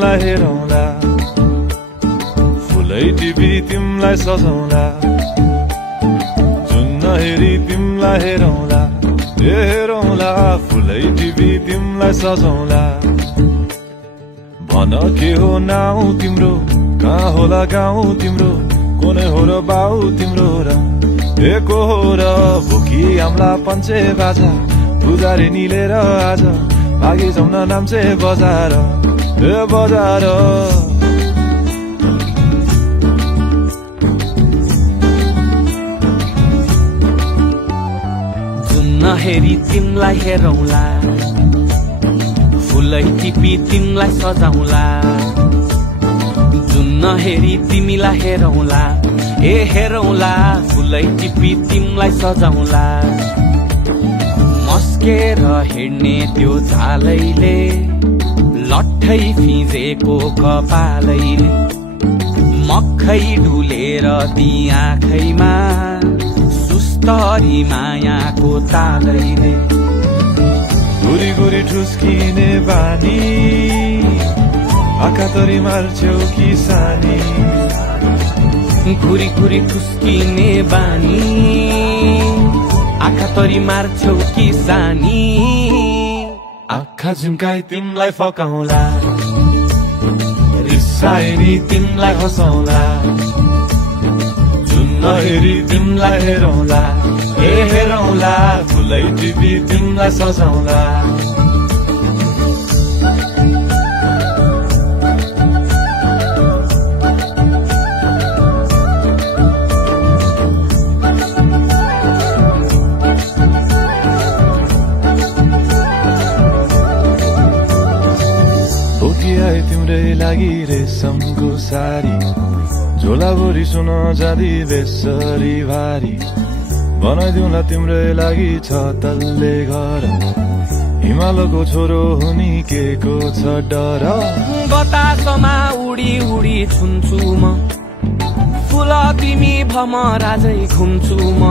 तिमलाई हेरौँला, फुलै टिपी तिमलाई सजाउँला, जुन हेरी तिमलाई हेरौँला, हेरौँला, फुलै टिपी तिमलाई सजाउँला। भन के हो नाउँ तिम्रो, कहाँ होला गाउँ तिम्रो, कुनै हो र बाउ तिम्रो र एको हो र भोकी आम्ला पञ्चे बाजा, पुजारी निलेर आज भागी जाउँ न नाम्चे बजार, ए बजार। जुन हेरी तिमलाई हेरौँला, फुलै टिपी तिमलाई सजाउँला, जुन हेरी तिमीलाई हेरौँला, ए हेरौँला, फुलै टिपी तिमलाई सजाउँला। मस्केर हिँड्ने त्यो झालैले, लट्ठै फिजेको कपालैले, मक्खै डुलेर ती आँखैमा, सुस्तरी मायाको तालैले। गुरी गुरी ठुस्किने बानी, आँखातरी मार्छौ कि सानी, घुरी घुरी ठुस्किने बानी, आँखातरी मार्छौ कि सानी। आँखा झुम्काई तिमलाई फकाउँला, रिसाएरी तिमलाई हँसाउँला, जुन हेरी तिमलाई हेरौँला, ए हेरौँला, फुलै टिपी तिमलाई सजाउँला। बोकिआए तिम्रै लागि रेशमको सारी, झोलाभरि सुन जाँदी बेसरी भारी, बनाइदिउँला तिम्रै लागि छ तल्ले घर, हिमालको छोरो हुनी के को छ डर। बतासमा उडी उडी छुन्छु म, फुल तिमी भमराजै घुम्छु म,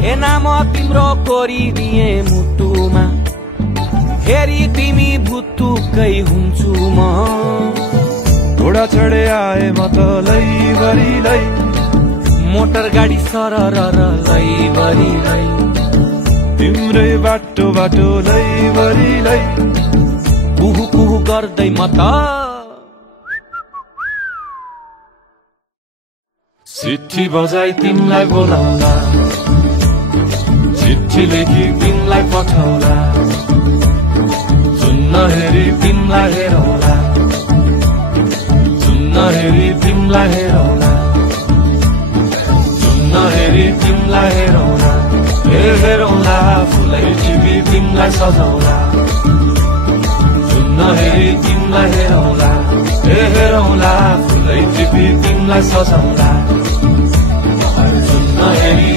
ए नाम तिम्रो कोरिदिए मुटुमा, हेरी तिमी भुत्तुकै हुन्छु म। घोडा चढे आए म त लैभरि लै, मोटर गाडी सरर लैभरि लै, तिम्रै बाटो बाटो लैभरि लै, कुहु कुहु गर्दै म त चिट्ठी बजाई तिमलाई बोलाउँला, चिट्ठी लेखी तिमलाई पठाउँला, जुन हेरी तिमलाई हेरौँला, जुन हेरी तिमलाई हेरौँला, जुन हेरी तिमलाई हेरौँला, ए हेरौँला, फुलै टिपी तिमलाई सजाउँला, जुन हेरी तिमलाई हेरौँला, ए हेरौँला, फुलै टिपी तिमलाई सजाउँला, जुन हेरी